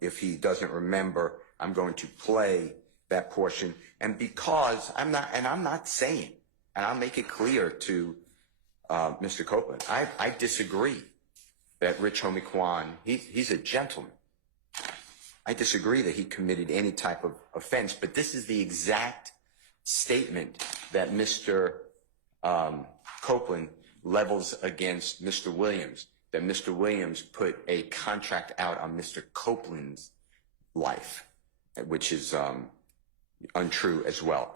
if he doesn't remember, I'm going to play that portion. And because I'm not saying, and I'll make it clear to Mr. Copeland, I disagree that Rich Homie Quan, he's a gentleman. I disagree that he committed any type of offense, but this is the exact statement that Mr. Copeland levels against Mr. Williams, that Mr. Williams put a contract out on Mr. Copeland's life, which is untrue as well.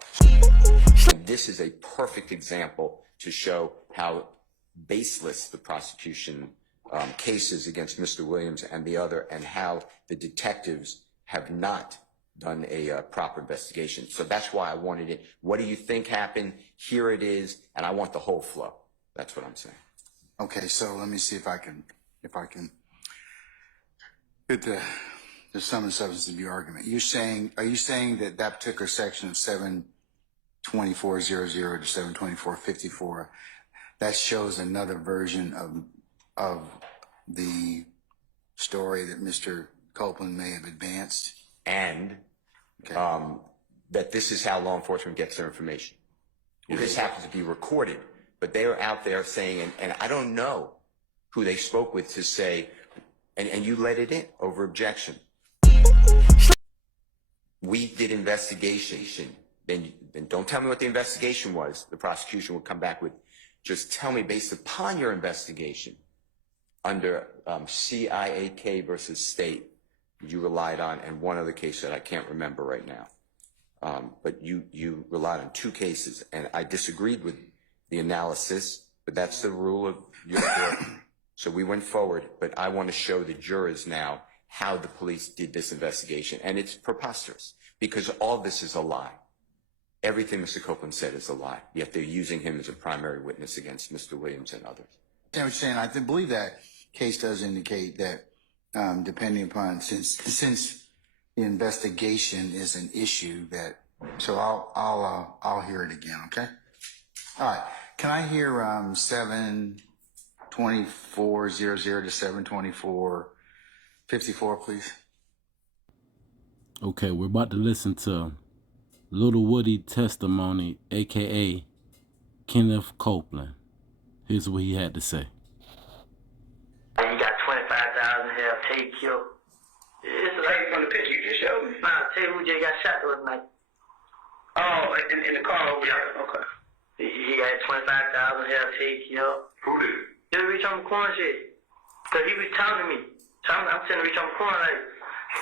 This is a perfect example to show how baseless the prosecution cases against Mr. Williams and the other, and how the detectives have not done a proper investigation. So that's why I wanted it. What do you think happened? Here it is, and I want the whole flow. That's what I'm saying. Okay, so let me see if I can get the sum and substance of your argument. Are you saying that that particular section of 724.00 to 724.54, that shows another version of the story that Mr. Copeland may have advanced? And that this is how law enforcement gets their information. Okay. This happens to be recorded, but they are out there saying, and I don't know who they spoke with to say, and you let it in over objection. We did investigation. Then don't tell me what the investigation was. The prosecution will come back with, just tell me based upon your investigation under CIAK versus state you relied on, and one other case that I can't remember right now. But you relied on two cases, and I disagreed with the analysis, but that's the rule of your court. So we went forward, but I want to show the jurors now how the police did this investigation, and it's preposterous because all this is a lie. Everything Mr. Copeland said is a lie, yet they're using him as a primary witness against Mr. Williams and others. I was saying, I believe that case does indicate that depending upon, since the investigation is an issue, that, so I'll hear it again, okay? All right, can I hear 724.00 to 724.54, please? Okay, we're about to listen to Little Woody testimony, aka Kenneth Copeland. Here's what he had to say. You got 25,000 here, take you. It's like from the picture you just showed me. Nah, tell you who just got shot the other night. Oh, in the car over there. Okay. He got 25,000 here, take you. Who did? Just reach on the corner shit. Cause he was talking to me. So I'm sitting reach on the corner like,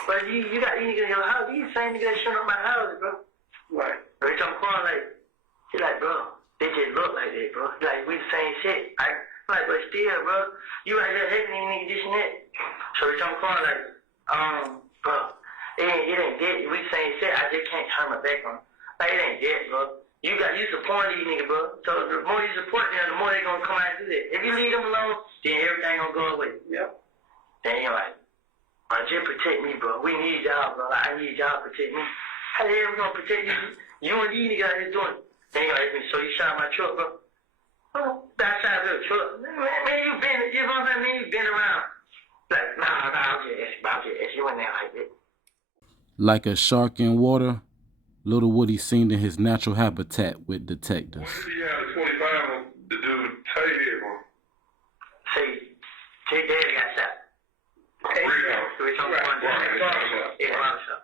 but you got these niggas in your house. You the same nigga that shut up my house, bro. Right. Reach on the corner like, he like, bro, they just look like that, bro. He like, we the same shit. I'm like, but still, bro, you right there hating these niggas, this and that. So reach on the corner like, bro, it ain't dead. We the same shit. I just can't turn my back on it. Like, it ain't dead, bro. You support these niggas, bro. So the more you support them, the more they gonna come out and do that. If you leave them alone, then everything gonna go away. Yep. Then you're like, just protect me, bro. We need y'all, bro. I need y'all to protect me. How the hell we gonna protect you? You and these niggas out here doing it. Then you're like, so you shot my truck, bro. Oh, that side of the truck. Man, you been, you know what I mean? You been around. Like, nah, I'll just ask you in there like that. Like a shark in water, Little Woody seemed in his natural habitat with detectives. When did he have the 25 on the dude Tay here, bro? Say, Tay Daddy got shot. Tay, so it's on the one. Yeah, barbershop.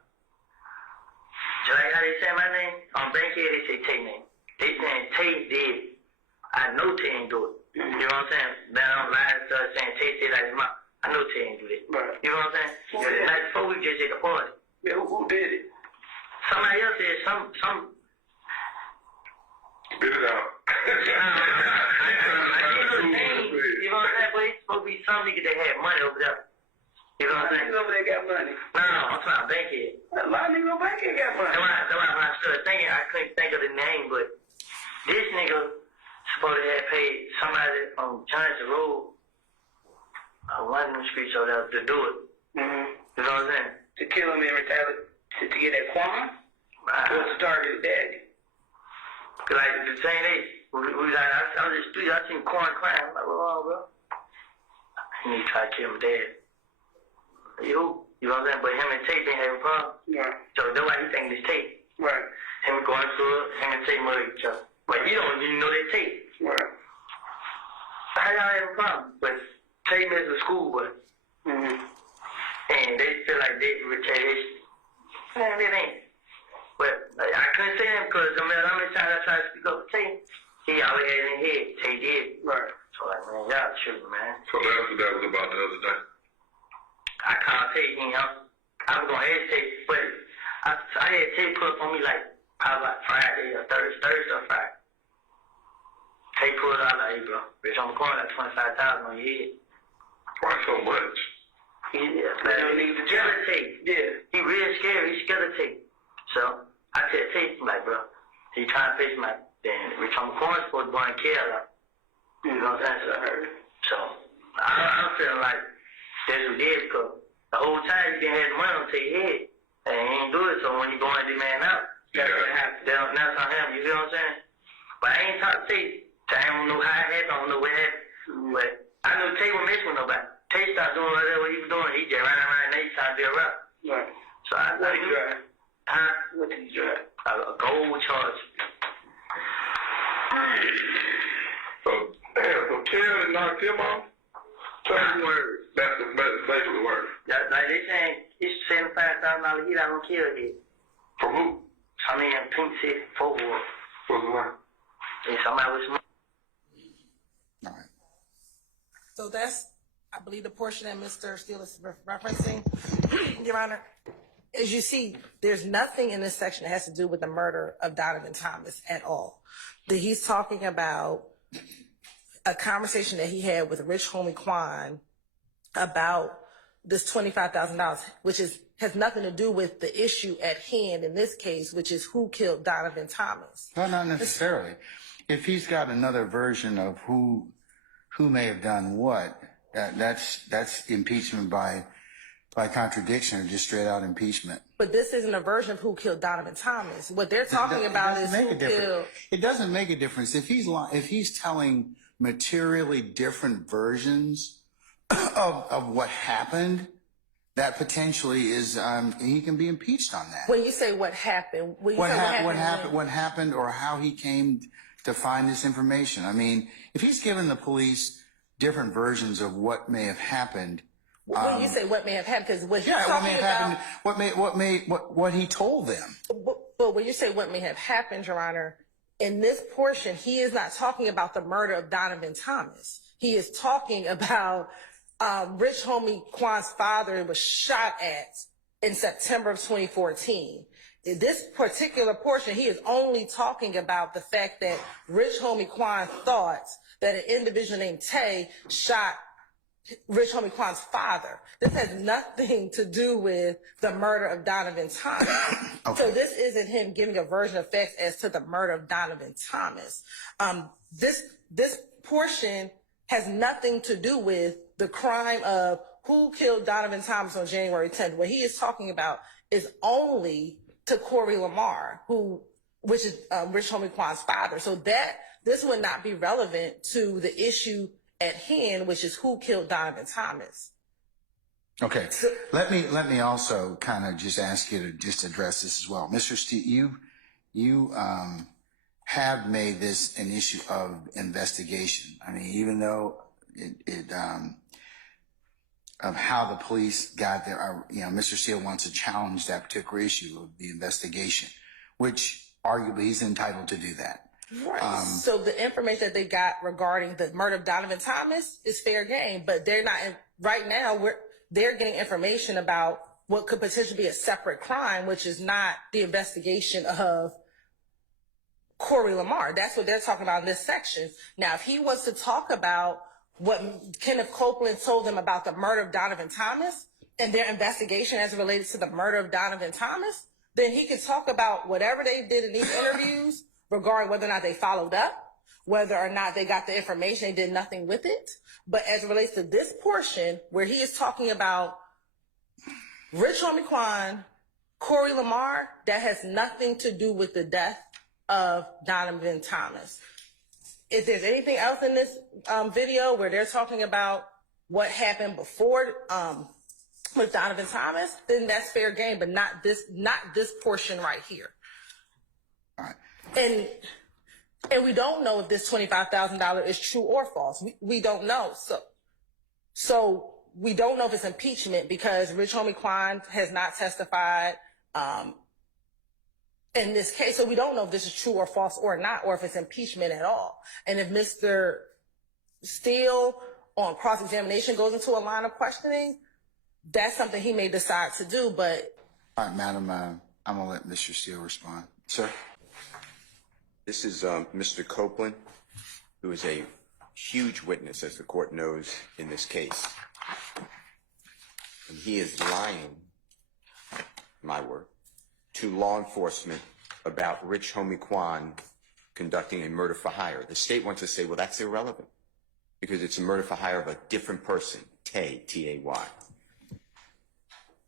So like how they say my name? On Bankhead, they say Tay name. They saying Tay did it. I know Tay ain't do it. You know what I'm saying? Then I'm lying to us saying Tay did like his mom. I know Tay ain't do it. Right. You know what I'm saying? The night before we just at the party. Yeah, who did it? Somebody else did some. Spit it out. I can't know the name. You know what I'm saying? But it's supposed to be some nigga that had money over there. You know what I'm saying? Niggas over there got money. No, I'm talking about Bankhead. A lot of niggas over Bankhead got money. That's why when I started thinking, I couldn't think of the name, but this nigga supposed to have paid somebody on Johnson Road, one of them streets over there to do it. Mm-hmm. You know what I'm saying? To kill him and retaliate. To get that Quan? Or to target his daddy? Cause like the same day, we was like, I was in the studio, I seen Quan crying. I'm like, what's wrong, bro? He need to try to kill my dad. Yo, You know what I'm saying? But him and Tate didn't have a problem. Right. So that's why he think it's Tate. Right. Him going to it, him and Tate murder each other. But he don't even know they Tate. Right. How y'all have a problem? But Tate is a school boy. Mm-hmm. And they feel like they retaliation. Man, it ain't. But like, I couldn't say that because no matter how many times I tried to speak up for Tate, he always had in his head, Tate did. Right. So like, man, y'all tripping, man. So that's what that was about the other day. I called Tate, you know. I was gonna hesitate, but I had Tate put up on me like probably like Friday or Thursday or Friday. Tate pulled out like, hey, bro, bitch, I'm recording like 25,000 on your head. Why so much? Yeah, he's scared of Tate. Yeah, he real scared. He's scared of Tate. So I said, Tate, like, bro, he trying to face my then Rich on corner supposed to go and kill her. You know what I'm saying? So I'm feeling like that's what did because the whole time you didn't have money on your head and he ain't do it. So when you go and demand out, that's what happened. That's on him. You feel what I'm saying? But I ain't talked to Tate. I don't know how it happened. I don't know what happened. But I know Tate was messing with nobody. Tate started doing whatever he was doing. He just ran around and they tried to be a rap. Right. So I What did he drive? Huh? What did he drive? A gold charge. So, damn, so Karen knocked him off? Tell me word. That's basically the word. Like they saying it's $75,000 he not gonna kill it. From who? I mean, Pink City, Fort Worth. What's the line? And somebody with some All right. So that's, I believe, the portion that Mr. Steele is referencing, Your Honor. As you see, there's nothing in this section that has to do with the murder of Donovan Thomas at all. He's talking about a conversation that he had with Rich Homie Quan about this $25,000, which has nothing to do with the issue at hand in this case, which is who killed Donovan Thomas. No, not necessarily. If he's got another version of who may have done what, that's impeachment by contradiction or just straight out impeachment. But this isn't a version of who killed Donovan Thomas. What they're talking about is who killed. It doesn't make a difference if he's telling materially different versions of what happened. That potentially is he can be impeached on that. When you say what happened, What happened, or how he came to find this information. I mean, if he's given the police different versions of what may have happened. When you say what may have happened, because what he's Yeah, what may talking have happened, what he told them. But when you say what may have happened, Your Honor, in this portion, he is not talking about the murder of Donovan Thomas. He is talking about Rich Homie Quan's father was shot at in September of 2014. In this particular portion, he is only talking about the fact that Rich Homie Quan thought that an individual named Tay shot Rich Homie Quan's father. This has nothing to do with the murder of Donovan Thomas. Okay. So this isn't him giving a version of facts as to the murder of Donovan Thomas. This portion has nothing to do with the crime of who killed Donovan Thomas on January 10th. What he is talking about is only to Corey Lamar, which is Rich Homie Quan's father. So this would not be relevant to the issue at hand, which is who killed Donovan Thomas. Okay, let me also kind of just ask you to just address this as well, Mr. Steve. You have made this an issue of investigation. I mean, even though of how the police got there, Mr. Steele wants to challenge that particular issue of the investigation, which arguably he's entitled to do that. Right. So the information that they got regarding the murder of Donovan Thomas is fair game, but they're not right now. They're getting information about what could potentially be a separate crime, which is not the investigation of Corey Lamar. That's what they're talking about in this section. Now, if he wants to talk about what Kenneth Copeland told them about the murder of Donovan Thomas and their investigation as related to the murder of Donovan Thomas, then he could talk about whatever they did in these interviews regarding whether or not they followed up, whether or not they got the information, they did nothing with it. But as it relates to this portion where he is talking about Rich Homie Quan, Corey Lamar, that has nothing to do with the death of Donovan Thomas. If there's anything else in this video where they're talking about what happened before with Donovan Thomas, then that's fair game, but not this portion right here. All right. And we don't know if this $25,000 is true or false. We don't know. So we don't know if it's impeachment because Rich Homie Quan has not testified in this case. So we don't know if this is true or false or not, or if it's impeachment at all. And if Mr. Steele on cross-examination goes into a line of questioning, that's something he may decide to do. But All right, Madam, I'm going to let Mr. Steele respond. Sir? This is Mr. Copeland, who is a huge witness, as the court knows, in this case. And he is lying, my word, to law enforcement about Rich Homie Quan conducting a murder for hire. The state wants to say, well, that's irrelevant because it's a murder for hire of a different person, Tay, T-A-Y.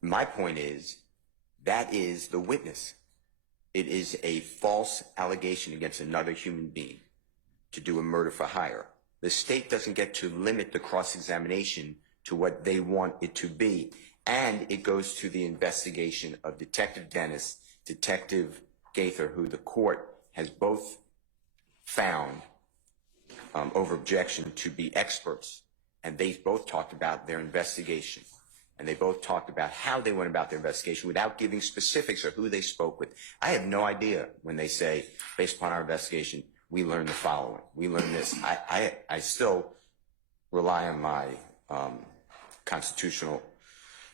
My point is, that is the witness. It is a false allegation against another human being to do a murder for hire. The state doesn't get to limit the cross-examination to what they want it to be. And it goes to the investigation of Detective Dennis, Detective Gaither, who the court has both found over objection to be experts. And they both talked about their investigation. And they both talked about how they went about their investigation without giving specifics or who they spoke with. I have no idea when they say, based upon our investigation, we learned the following. We learned this. I still rely on my constitutional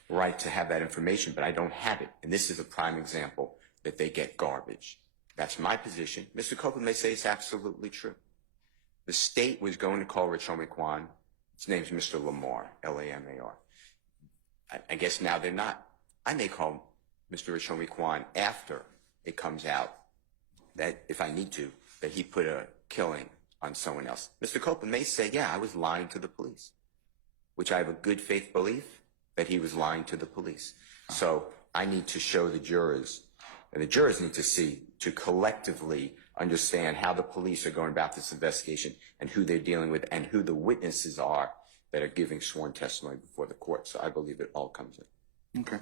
right to have that information, but I don't have it. And this is a prime example that they get garbage. That's my position. Mr. Copeland may say it's absolutely true. The state was going to call Rich Homie Quan. His name's Mr. Lamar, L-A-M-A-R. I guess now they're not. I may call Mr. Rich Homie Quan after it comes out that, if I need to, that he put a killing on someone else. Mr. Copeland may say, yeah, I was lying to the police, which I have a good faith belief that he was lying to the police. So I need to show the jurors, and the jurors need to see, to collectively understand how the police are going about this investigation and who they're dealing with and who the witnesses are that are giving sworn testimony before the court. So I believe it all comes in. Okay.